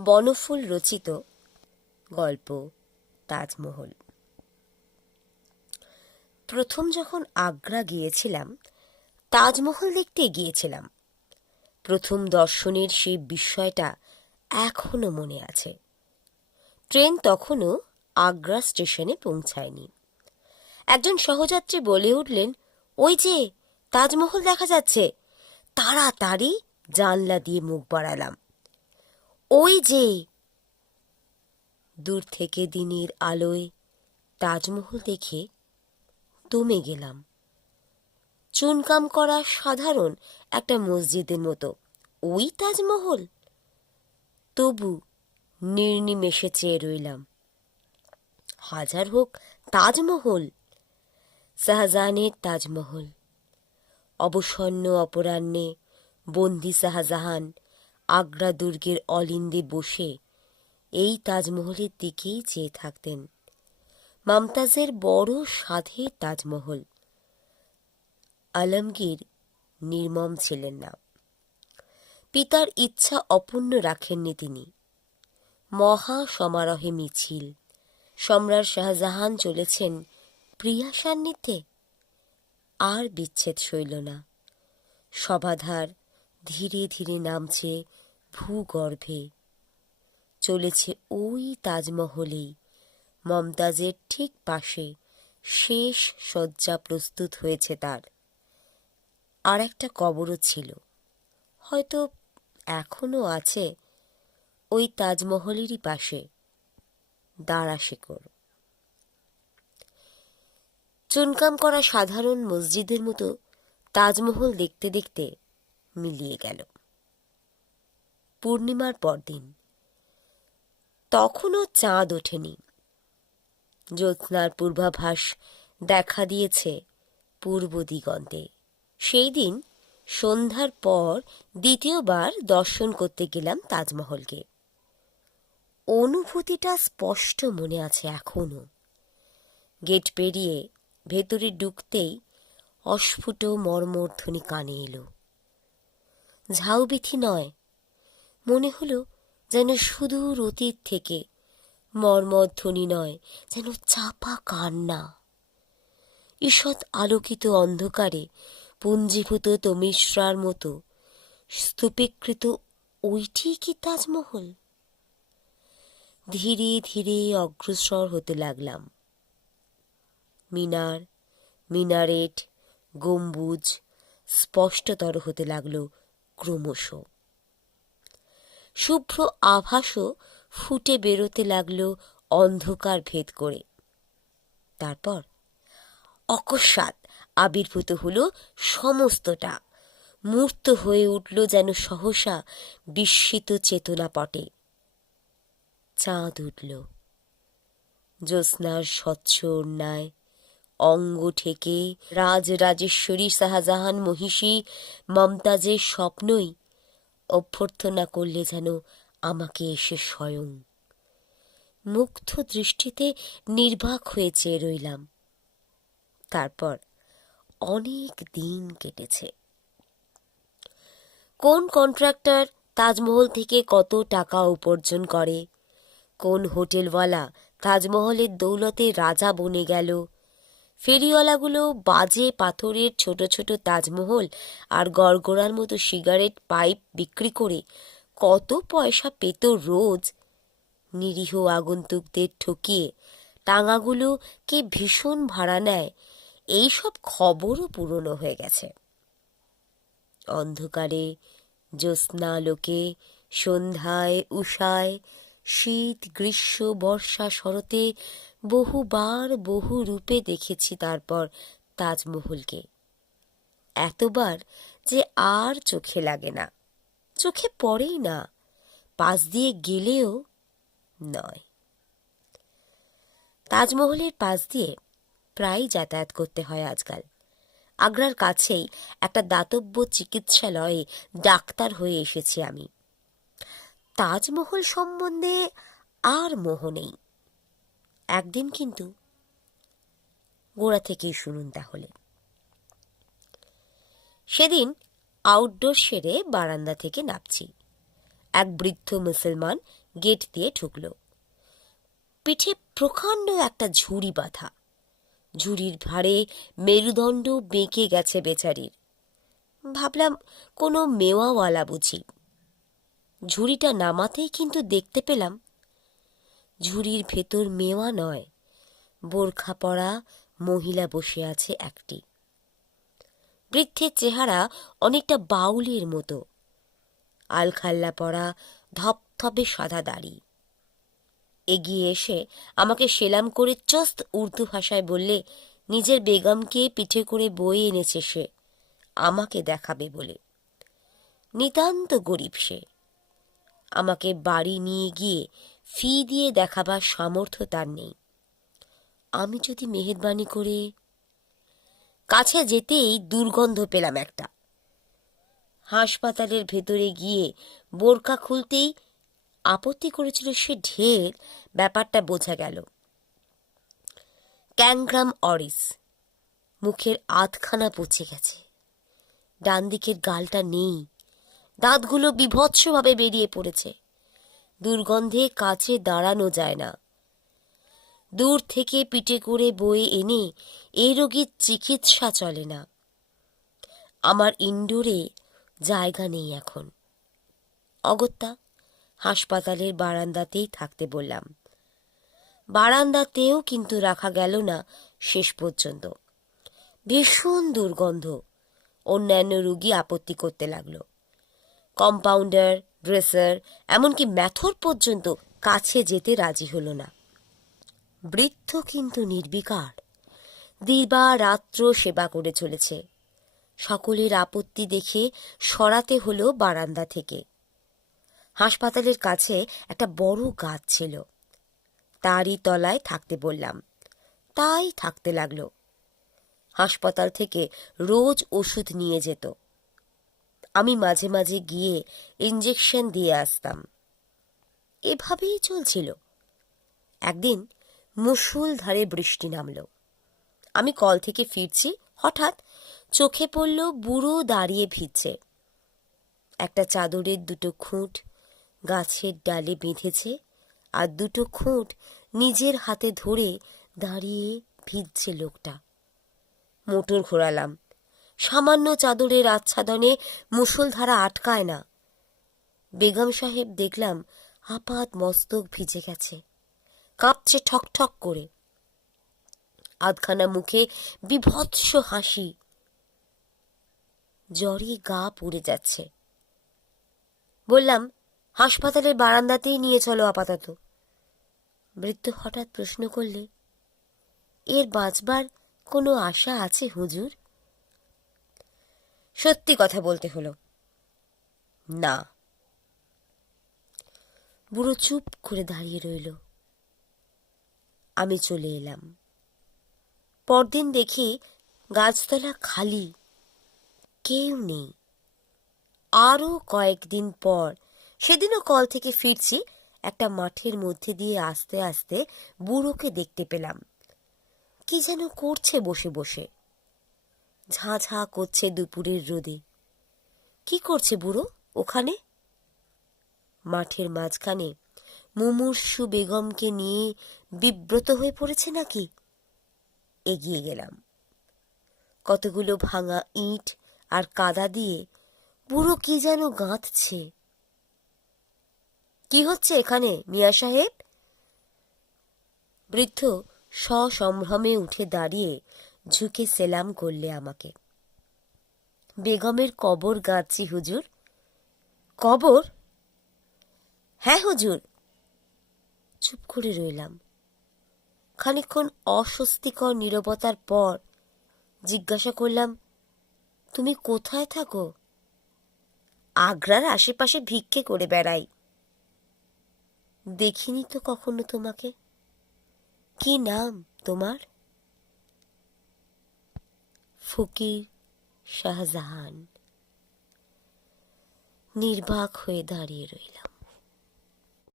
বনফুল রচিত গল্প তাজমহল। প্রথম যখন আগ্রা গিয়েছিলাম, তাজমহল দেখতে গিয়েছিলাম। প্রথম দর্শনের সেই বিস্ময়টা এখনো মনে আছে। ট্রেন তখনও আগ্রা স্টেশনে পৌঁছায়নি। একজন সহযাত্রী বলে উঠলেন, ওই যে তাজমহল দেখা যাচ্ছে। তাড়াতাড়ি জানলা দিয়ে মুখ বাড়ালাম। ওই যে! দূর থেকে দিনের আলোয় তাজমহল দেখে দমে গেলাম। চুনকাম করা সাধারণ একটা মসজিদের মতো ওই তাজমহল। তবু নির্নিমেষে চেয়ে রইলাম। হাজার হোক তাজমহল, শাহজাহানের তাজমহল। অবসন্ন অপরাহ্নে বন্দি শাহজাহান আগ্রা দুর্গের অলিন্দে বসে এই তাজমহলের দিকেই চেয়ে থাকতেন। মমতাজের বড় সাধের তাজমহল। আলমগীর নির্মম ছিলেন না। পিতার ইচ্ছা অপূর্ণ রাখেননি তিনি। মহা সমারোহে মিছিল। সম্রাট শাহজাহান চলেছেন প্রিয়া সান্নিধ্যে। আর বিচ্ছেদ সইল না। সভাধার ধীরে ধীরে নামছে ভূগর্ভে। চলেছে ওই তাজমহলেই, মমতাজের ঠিক পাশে শেষ শয্যা প্রস্তুত হয়েছে তার। আর একটা কবরও ছিল, হয়তো এখনো আছে ওই তাজমহলেরই পাশে, দাঁড়া শেকড়। চুনকাম করা সাধারণ মসজিদের মতো তাজমহল দেখতে দেখতে মিলিয়ে গেল। পূর্ণিমার পরদিন। তখনও চাঁদ ওঠেনি। জ্যোৎস্নার পূর্বাভাস দেখা দিয়েছে পূর্ব দিগন্তে। সেই দিন সন্ধ্যার পর দ্বিতীয়বার দর্শন করতে গেলাম তাজমহলকে। অনুভূতিটা স্পষ্ট মনে আছে এখনো। গেট পেরিয়ে ভেতরে ঢুকতেই অস্ফুট মর্মধ্বনি কানে এলো। ঝাউবিথি নয়, মনে হলো যেন সুদূর অতীত থেকে। মর্মধ্বনি নয়, যেন চাপা কান্না। ঈষৎ আলোকিত অন্ধকারে পুঞ্জীভূত তমিশ্রার মতো স্তূপীকৃত ওইটি কি তাজমহল? ধীরে ধীরে অগ্রসর হতে লাগলাম। মিনার, মিনারেট, গম্বুজ স্পষ্টতর হতে লাগল ক্রমশ। শুভ্র আভাসও ফুটে বেরোতে লাগল অন্ধকার ভেদ করে। তারপর অকস্মাৎ আবির্ভূত হলো সমস্তটা। মূর্ত হয়ে উঠল যেন সহসা বিস্মিত চেতনাপটে। চাঁদ উঠল। জ্যোৎস্নার স্বচ্ছ অন্যায় অঙ্গ ঠেকে রাজরাজেশ্বরী শাহজাহান মহিষী মমতাজের স্বপ্নই অভ্যর্থনা করলে যেন আমাকে এসে স্বয়ং। মুগ্ধ দৃষ্টিতে নির্বাক হয়ে চেয়ে রইলাম। তারপর অনেক দিন কেটেছে। কোন কন্ট্রাক্টর তাজমহল থেকে কত টাকা উপার্জন করে, কোন হোটেলওয়ালা তাজমহলের দৌলতে রাজা বনে গেল, ফেরিওয়ালাগুলো বাজে পাথরের ছোট ছোট তাজমহল আর গড়গড়ার মতো সিগারেট পাইপ বিক্রি করে কত পয়সা পেত রোজ। নিরীহ আগন্তুকদের ঠকিয়ে টাঙাগুলো কে ভীষণ ভাড়া নেয়, এইসব খবরও পুরনো হয়ে গেছে। অন্ধকারে, জ্যোৎস্নালোকে, সন্ধ্যায়, উষায়, শীত, গ্রীষ্ম, বর্ষা, শরতে বহুবার বহু রূপে দেখেছি তারপর তাজমহলকে। এতবার যে আর চোখে লাগে না, চোখে পড়েই না, পাশ দিয়ে গেলেও নয়। তাজমহলের পাশ দিয়ে প্রায় যাতায়াত করতে হয় আজকাল। আগ্রার কাছেই একটা দাতব্য চিকিৎসালয়ে ডাক্তার হয়ে এসেছি আমি। তাজমহল সম্বন্ধে আর মোহ নেই। একদিন কিন্তু গোড়া থেকেই শুনুন তাহলে। সেদিন আউটডোর সেরে বারান্দা থেকে নামছি। এক বৃদ্ধ মুসলমান গেট দিয়ে ঢুকল। পিঠে প্রকাণ্ড একটা ঝুড়ি বাঁধা, ঝুড়ির ভারে মেরুদণ্ড বেঁকে গেছে বেচারির। ভাবলাম কোনো মেওয়াওয়ালা বুঝি। ঝুড়িটা নামাতেই কিন্তু দেখতে পেলাম ঝুড়ির ভেতর মেওয়া নয়, বোরখা পরা মহিলা বসে আছে একটি। বৃদ্ধের চেহারা অনেকটা বাউলের মতো, আলখাল্লা পরা, ধপধপে সাদা দাড়ি। এগিয়ে এসে আমাকে সেলাম করে চস্ত উর্দু ভাষায় বললে নিজের বেগমকে পিঠে করে বয়ে এনেছে সে, আমাকে দেখাবে বলে। নিতান্ত গরিব সে, আমাকে বাড়ি নিয়ে গিয়ে ফি দিয়ে দেখাবার সামর্থ্য তার নেই। আমি যদি মেহেরবানি করে। কাছে যেতেই দুর্গন্ধ পেলাম একটা। হাসপাতালের ভেতরে গিয়ে বোরকা খুলতেই আপত্তি করেছিল সে ঢের, ব্যাপারটা বোঝা গেল। ক্যাংগ্রাম অরিস, মুখের আধখানা পচে গেছে, ডান দিকের গালটা নেই, দাঁতগুলো বিভৎসভাবে বেরিয়ে পড়েছে। দুর্গন্ধে কাছে দাঁড়ানো যায় না। দূর থেকে পিঠে করে বয়ে এনে এই রোগীর চিকিৎসা চলে না। আমার ইনডোরে জায়গা নেই এখন। অগত্যা হাসপাতালের বারান্দাতেই থাকতে বললাম। বারান্দাতেও কিন্তু রাখা গেল না শেষ পর্যন্ত। ভীষণ দুর্গন্ধ। অন্যান্য রোগী আপত্তি করতে লাগলো। কম্পাউন্ডার, ড্রেসার, এমনকি ম্যাথর পর্যন্ত কাছে যেতে রাজি হলো না। বৃদ্ধ কিন্তু নির্বিকার, দিবা রাত্র সেবা করে চলেছে। সকলের আপত্তি দেখে সরাতে হলো বারান্দা থেকে। হাসপাতালের কাছে একটা বড় গাছ ছিল, তারই তলায় থাকতে বললাম। তাই থাকতে লাগলো। হাসপাতাল থেকে রোজ ওষুধ নিয়ে যেত। আমি মাঝে মাঝে গিয়ে ইঞ্জেকশন দিয়ে আসতাম। এভাবেই চলছিল। একদিন মুষলধারে বৃষ্টি নামল। আমি কল থেকে ফিরছি, হঠাৎ চোখে পড়ল বুড়ো দাঁড়িয়ে ভিজছে। একটা চাদরের দুটো খুঁট গাছের ডালে বেঁধেছে, আর দুটো খুঁট নিজের হাতে ধরে দাঁড়িয়ে ভিজছে লোকটা। মোটর ঘোরালাম। সামান্য চাদরের আচ্ছাদনে মুষলধারা আটকায় না। বেগম সাহেব দেখলাম আপাত মস্তক ভিজে গেছে, কাঁপছে ঠকঠক করে। আধখানা মুখে বিভৎস হাসি, জ্বরে গা পুড়ে যাচ্ছে। বললাম, হাসপাতালের বারান্দাতেই নিয়ে চলো আপাতত। বৃদ্ধ হঠাৎ প্রশ্ন করলে, এর বাঁচবার কোনো আশা আছে হুজুর? সত্যি কথা বলতে হলো, না। বুড়ো চুপ করে দাঁড়িয়ে রইল। আমি চলে এলাম। পরদিন দেখি গাছতলা খালি, কেউ নেই। আরো কয়েকদিন পর, সেদিনও কল থেকে ফিরছি, একটা মাঠের মধ্যে দিয়ে আস্তে আস্তে বুড়োকে দেখতে পেলাম। কি যেন করছে বসে বসে, ঝাঁ ঝাঁ করছে দুপুরের রোদে। কি করছে বুড়ো ওখানে? মাঠের মাঝখানে মুমূর্ষু বেগমকে নিয়ে বিব্রত হয়ে পড়েছে নাকি? এগিয়ে গেলাম। কতগুলো ভাঙা ইট আর কাদা দিয়ে বুড়ো কি যেন গাঁথছে। কি হচ্ছে এখানে মিয়া সাহেব? বৃদ্ধ সসম্ভ্রমে উঠে দাঁড়িয়ে ঝুঁকে সেলাম করলে আমাকে। বেগমের কবর গাঁথছি হুজুর। কবর? হ্যাঁ হুজুর। চুপ করে রইলাম। খানিকক্ষণ অস্বস্তিকর নীরবতার পর জিজ্ঞাসা করলাম, তুমি কোথায় থাকো? আগ্রার আশেপাশে ভিক্ষে করে বেড়াই। দেখিনি তো কখনো তোমাকে। কি নাম তোমার? ফকির শাহজাহান। নির্বাক হয়ে দাঁড়িয়ে রইলাম।